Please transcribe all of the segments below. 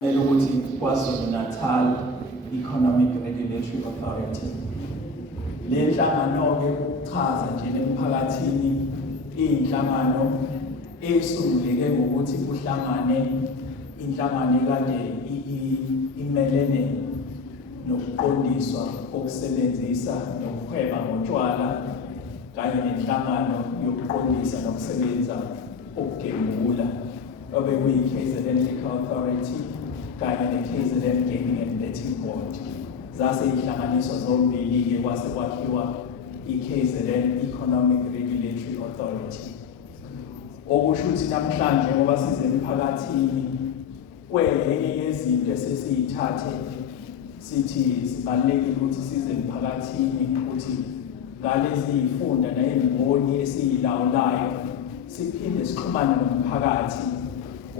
ukuthi KwaZulu-Natal Economic Regulatory Authority. Le nhlangano-ke ukuchaza nje emphakathini iyinhlangano esunguleke ngokuthi kuhlangane inhlangano ekade imelene nokuqondiswa kokusebenzisa nokuhweba ngotshwala kanye nenhlangano yokuqondisa nokusebenza ukugembula obekuyi-KZN Liquor Authority kanye ne-KZN Gaming and Betting Board. Zase ihlanganiswa zombili-ke kwase kwakhiwa i-KZN Economic Regulatory Authority. Okusho ukuthi namhlanje ngoba size emphakathini kwenye yezinto esesiyithathe sithi sibalulekile ukuthi size emphakathini ukuthi ngalezi zifunda nezimboni esiyilawulayo siphinde sixhumane nomphakathi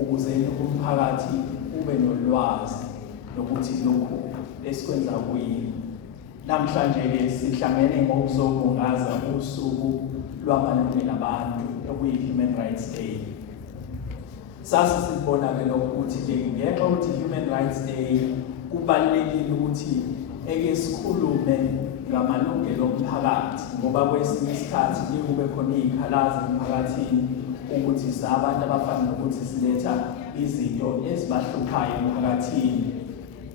ukuze umphakathi ube nolwazi lokuthi lokhu esikwenza kuyini. Namhlanje-ke sihlangene ngokuzobungaza usuku lwamalungelo abantu okuyi-Human Rights Day. Sase sibona-ke lokho ukuthi-ke ngenxa yokuthi Human Rights Day kubalulekile ukuthi eke sikhulume ngamalungelo omphakathi ngoba kwesinye isikhathi kube khona izikhalazo emphakathini ukuthi sabantu abafana nokuthi siletha izinto ezibahluphayo emphakathini.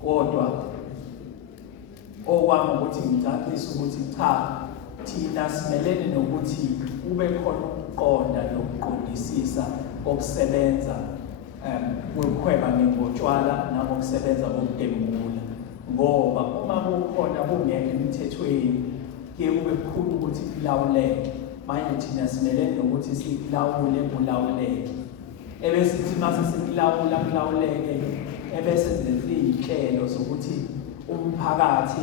Kodwa okwami ukuthi ngicacise ukuthi cha, thina simelene nokuthi kube khona ukuqonda nokuqondisisa okusebenza ukuhweba ngotshwala nangokusebenza kokugembula. Ngoba uma kukhona kungekho emthethweni kuye kube kukhulu ukuthi kulawuleke. Manje thina simelene nokuthi sikulawule kulawuleke. Ebese sithi mase sikulawula kulawuleke ebese senza izinhlelo zokuthi umphakathi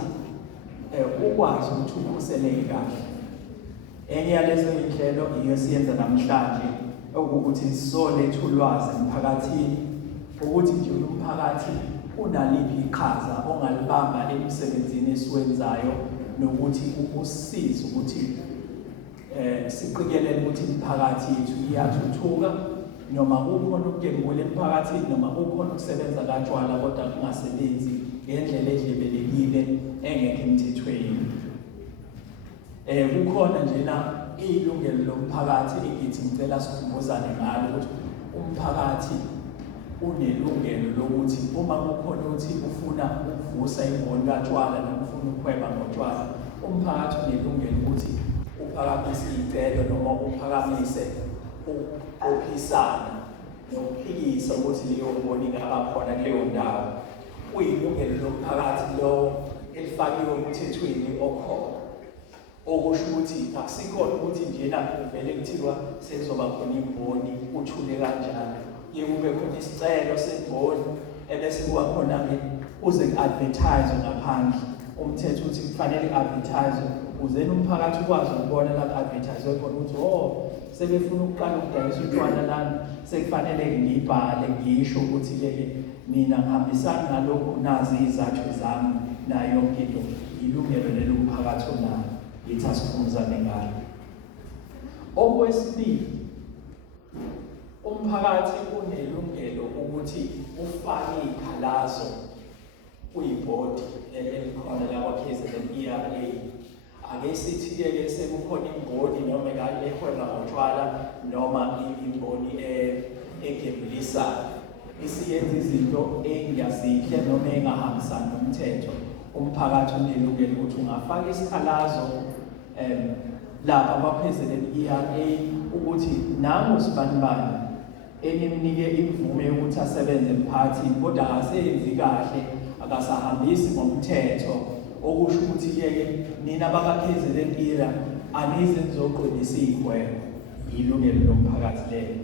ukwazi ukuthi ukhuseleke kahle. Enye yalezo zinhlelo iyo siyenza namhlanje ukuthi sizoletha ulwazi emphakathini ukuthi nje umphakathi unaliphi iqhaza ongalibamba emsebenzini esiwenzayo nokuthi ukusisize ukuthi siqikelele ukuthi imiphakathi yethu iyathuthuka noma kukhona ukugembula emphakathini noma kukhona ukusebenza katshwala kodwa kungasebenzi ngendlela edlebelekile engekho emthethweni. Kukhona njena ilungelo lomphakathi engithi ngicela sikhumbuzane ngalo ukuthi umphakathi unelungelo lokuthi uma kukhona ukuthi ufuna ukuvusa imboni katshwala noma ufuna ukuhweba ngotshwala, umphakathi unelungelo ukuthi uphakamise izicelo noma uphakamise ukuphisana nokuphikisa ukuthi leyo mboni ingabakhona kuleyo ndawo. Kuyilungelo lomphakathi lo elifakiwe emthethweni okhona. Okusho ukuthi akusikhona ukuthi njena kuvele kuthiwa sekuzoba khona imboni uthule kanjalo. Kuye kube khona isicelo semboni ebese kuba khona-ke uze ku-advertise ngaphandle. Umthetho uthi kufanele ku-advertise ukuze umphakathi ukwazi ukubona lapho advertise khona ukuthi sebefuna ukuqala ukudayisa utshwala lana sekufanele ngibhale ngisho ukuthi-ke mina ngihambisana nalokhu nazi izathu zami nayo yonke into ilungelo lelo umphakathi onalo. Yithi asikhumuzane ngalo. Okwesibili, umphakathi unelungelo ukuthi ufake izikhalazo kuyibhodi elikhona la kwa-KZN ERA. Ake sithi-ke sekukhona imboni noma ehweba ngotshwala noma imboni egembulisayo isiyenza izinto engazihle noma engahambisani nomthetho. Umphakathi unelungelo ukuthi ungafaka isikhalazo lapha kwa-KZN ERA ukuthi nangu sibanibani enimnike imvume yokuthi asebenze emphakathini kodwa akasebenzi kahle, akasahambisi ngomthetho. Okusho ukuthi-ke nina baka-KZN ERA anize nizoqondisa izigwebo. Ilungelo lomphakathi lelo.